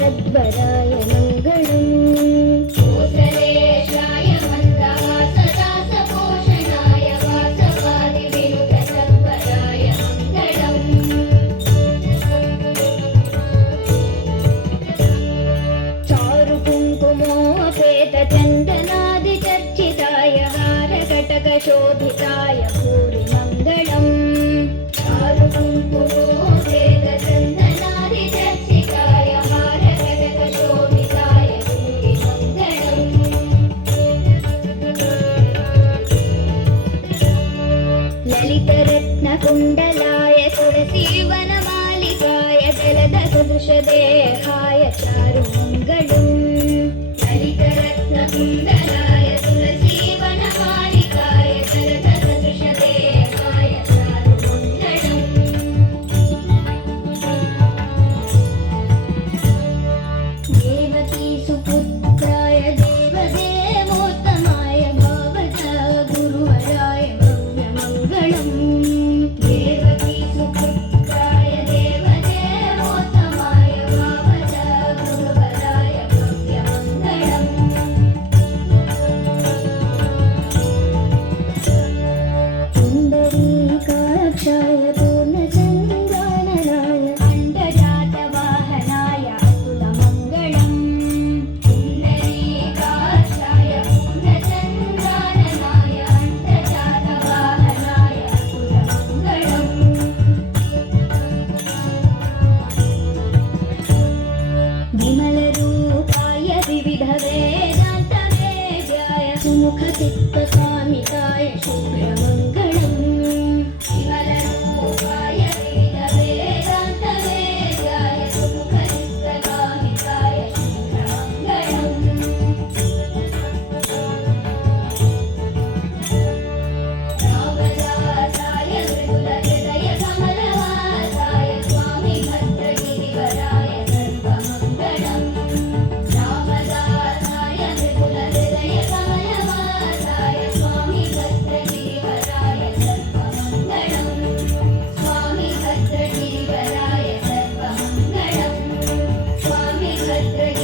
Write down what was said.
सद्वराय मङ्गलम्। कोसलेशाय मन्दहासदासपोषणाय वासवादिविनुत सद्वराय मङ्गलम्। चारुकुङ्कुमोपेतचन्दनादिचर्चिताय हारकटकशोभिताय भूरिमङ्गलम्। चारुकुङ्कुमोपेतचन्दनादिचर्चिताय हारकटकशोभिताय भूरिमङ्गलम्। ललितरत्नकुण्डलाय तुलसीवनमालिकाय जलदसदृशदेहाय चारुमङ्गलम्। ललितरत्नकुण्डलाय तुलसीवनमालिकाय जलदसदृशदेहाय चारुमङ्गलम्। देवकीसुपुत्राय देवदेवोत्तमाय भावजा गुरुवराय भव्यमङ्गलम्। देवकीसुपुत्राय देवदेवोत्तमाय भावजा गुरुवराय भव्यमङ्गलम्। पुण्डरीकाक्षाय पूर्णचन्द्राननाय अण्डजातवाहनाय अतुलमङ्गलम्। पुण्डरीकाक्षाय पूर्णचन्द्राननाय अण्डजातवाहनाय अतुलमङ्गलम्। विमलरूपाय विविधवेदान्तवेद्याय सुमुखचित्तस्वामिकाय शुभ्रमङ्गलम्। विमलरूपाय विविधवेदान्तवेद्याय सुमुखचित्तस्वामिकाय शुभ्रमङ्गलम्। रामदासाय मृदुलहृदय कमलवासाय स्वामी भद्रगिरिवराय सर्वमङ्गलम्। रामदासाय मृदुलहृदय कमलवासाय स्वामी भद्रगिरिवराय सर्वमङ्गलम्। स्वामी भद्रगिरिवराय सर्वमङ्गलम्। स्वामी भद्रगिरिवराय